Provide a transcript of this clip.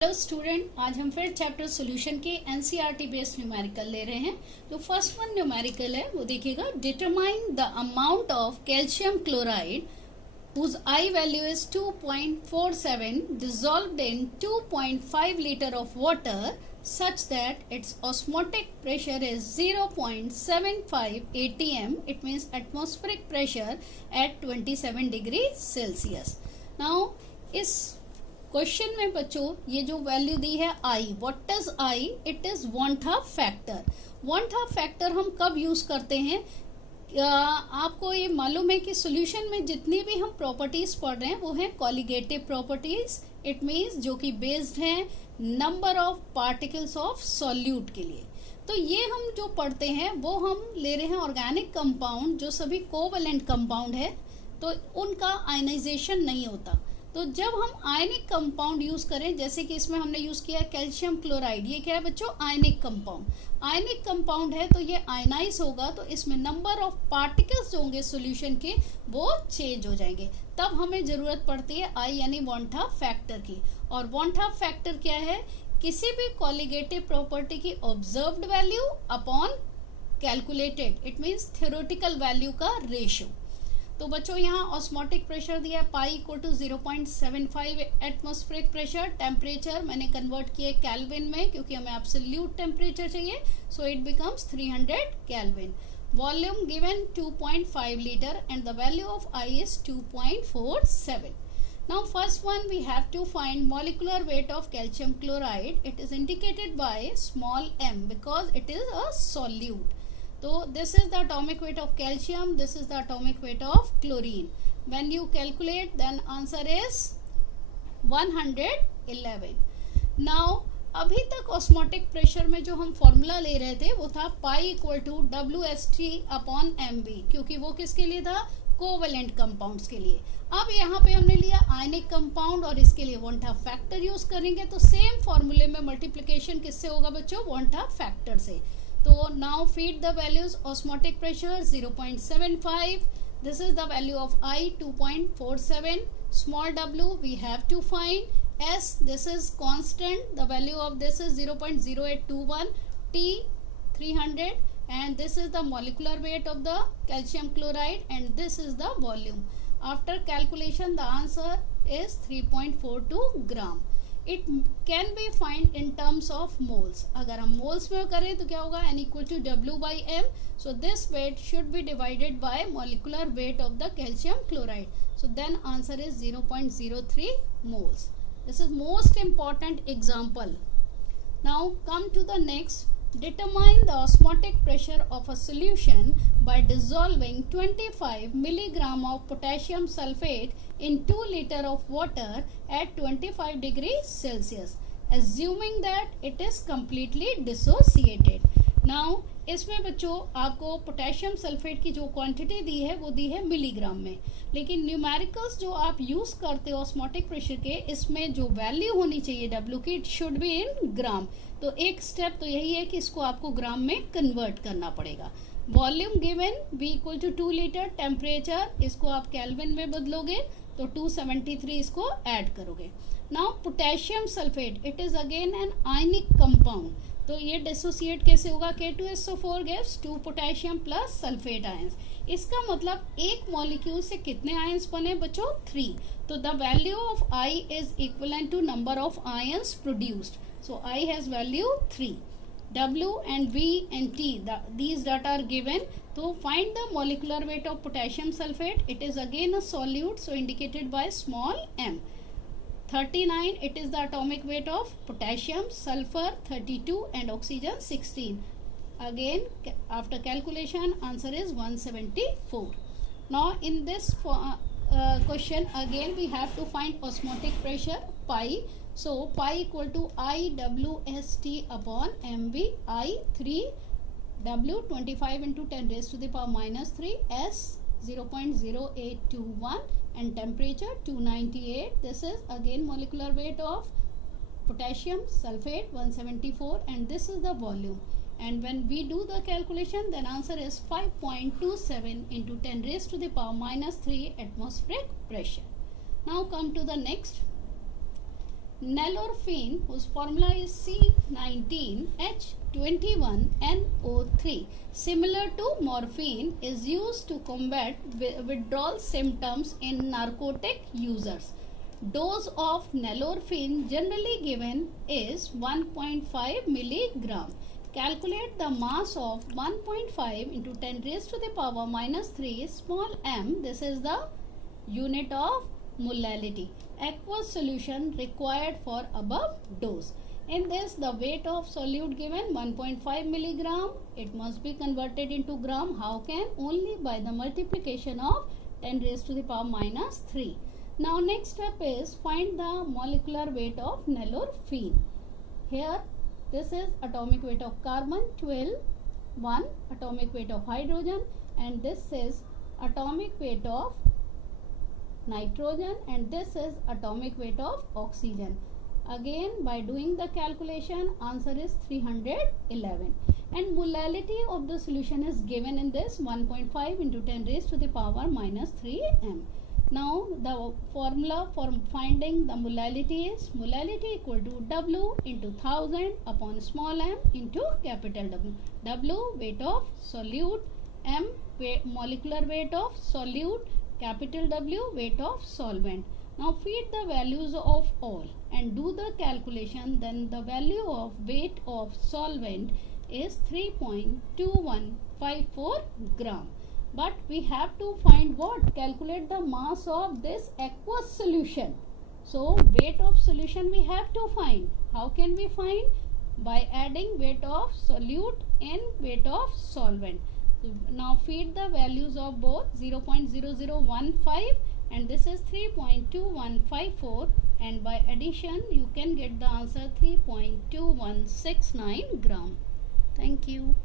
Hello student, आज हम फिर चैप्टर सॉल्यूशन के एनसीईआरटी बेस्ड न्यूमेरिकल ले रहे हैं। तो फर्स्ट वन न्यूमेरिकल है, वो देखिएगा, determine the amount of calcium chloride whose I value is 2.47 dissolved in 2.5 liter of water such that its osmotic pressure is 0.75 atm. It means atmospheric pressure at 27 degrees Celsius. Now इस question में बच्चों ये जो value दी है I, what is I? It is van't Hoff factor. Van't Hoff factor हम कब use करते हैं? आपको ये मालूम है कि सॉल्यूशन में जितनी भी हम प्रॉपर्टीज पढ़ रहे हैं वो है कॉलिगेटिव प्रॉपर्टीज। इट मींस जो कि बेस्ड हैं number of particles of solute के लिए। तो ये हम जो पढ़ते हैं वो हम ले रहे हैं ऑर्गेनिक कंपाउंड जो सभी कोवैलेंट कंपाउंड है, तो उनका आयनाइजेशन नहीं होता। तो जब हम आयनिक कंपाउंड यूज करें, जैसे कि इसमें हमने यूज किया कैल्शियम क्लोराइड, ये क्या है बच्चों? Ionic compound. आयनिक कंपाउंड है तो ये आयनाइज होगा, तो इसमें नंबर ऑफ पार्टिकल्स जो होंगे सॉल्यूशन के वो चेंज हो जाएंगे। तब हमें जरूरत पड़ती है आई यानी वांट हाफ फैक्टर की। और वांट हाफ फैक्टर क्या है? किसी भी कॉलिगेटिव प्रॉपर्टी की observed value upon calculated, it means theoretical value का रेशियो। तो बच्चों यहाँ ऑस्मोटिक प्रेशर दिया pi equal to 0.75 atmospheric pressure. Temperature मैंने कन्वर्ट किए केल्विन में क्योंकि हमें एब्सोल्यूट टेम्परेचर चाहिए, so it becomes 300 kelvin. Volume given 2.5 litre and the value of I is 2.47. Now first one we have to find molecular weight of calcium chloride. It is indicated by small m because it is a solute. So this is the atomic weight of calcium, this is the atomic weight of chlorine. When you calculate, then answer is 111. Now अभी तक osmotic pressure में जो हम formula ले रहे थे वो था pi equal to WST upon MB, क्योंकि वो किसके लिए था? कोवेलेंट कंपाउंड्स के लिए। अब यहाँ पे हमने लिया आयनिक कंपाउंड और इसके लिए वांट हाफ फैक्टर यूज करेंगे, तो सेम फॉर्मूले में मल्टीप्लिकेशन किससे होगा बच्चों? वांट हाफ फैक्टर से। So now feed the values. Osmotic pressure 0.75. This is the value of I 2.47. Small w we have to find. S, this is constant. The value of this is 0.0821. T 300. And this is the molecular weight of the calcium chloride. And this is the volume. After calculation, the answer is 3.42 gram. It can be find in terms of moles. अगर हम moles में करें तो क्या होगा? N equal to W/M. So this weight should be divided by molecular weight of the calcium chloride. So then answer is 0.03 moles. This is most important example. Now come to the next. Determine the osmotic pressure of a solution by dissolving 25 milligram of potassium sulfate in 2 liter of water at 25 degrees Celsius, assuming that it is completely dissociated. Now इसमें बच्चों आपको potassium sulphate की जो quantity दी है वो दी है milligram में, लेकिन न्यूमेरिकल्स जो आप यूज करते हो ऑस्मोटिक प्रेशर के, इसमें जो वैल्यू होनी चाहिए W की, इट शुड बी इन ग्राम। तो एक स्टेप तो यही है कि इसको आपको ग्राम में कन्वर्ट करना पड़ेगा। Volume given V equal to 2 litre. Temperature इसको आप केल्विन में बदलोगे तो 273 इसको ऐड करोगे। Now potassium sulphate, it is again an ionic compound, तो ये डिसोसिएट कैसे होगा? K2SO4 gives 2 potassium plus sulphate ions. इसका मतलब एक मॉलिक्यूल से कितने आयंस बने बच्चों? 3। तो the value of I is equivalent to number of ions produced, so I has value 3. W and V and T, these data are given. So find the molecular weight of potassium sulfate. It is again a solute, so indicated by small m. 39, it is the atomic weight of potassium, sulfur 32 and oxygen 16. Again after calculation answer is 174. Now in this question again we have to find osmotic pressure pi. So pi equal to IWST upon MV. I 3, W 25 into 10 raised to the power minus 3, S 0.0821 and temperature 298. This is again molecular weight of potassium sulfate 174 and this is the volume. And when we do the calculation, then answer is 5.27 into 10 raised to the power minus 3 atmospheric pressure. Now come to the next. Nalorphine, whose formula is C19H21NO3, similar to morphine, is used to combat withdrawal symptoms in narcotic users. Dose of nalorphine generally given is 1.5 milligram. Calculate the mass of 1.5 into 10 raised to the power minus 3 small m. This is the unit of molality. Aqueous solution required for above dose. In this, the weight of solute given 1.5 milligram. It must be converted into gram. How can? Only by the multiplication of 10 raised to the power minus 3. Now next step is find the molecular weight of nalorphine. Here this is atomic weight of carbon 12, 1 atomic weight of hydrogen, and this is atomic weight of nitrogen, and this is atomic weight of oxygen. Again, by doing the calculation, answer is 311, and molality of the solution is given in this 1.5 into 10 raised to the power minus 3 m. Now the formula for finding the molality is molality equal to W into 1000 upon small m into capital W. W weight of solute, m molecular weight of solute, capital W weight of solvent. Now feed the values of all and do the calculation. Then the value of weight of solvent is 3.2154 gram. But we have to find what? Calculate the mass of this aqueous solution. So weight of solution we have to find. How can we find? By adding weight of solute in weight of solvent. Now feed the values of both 0.0015 and this is 3.2154, and by addition you can get the answer 3.2169 gram. Thank you.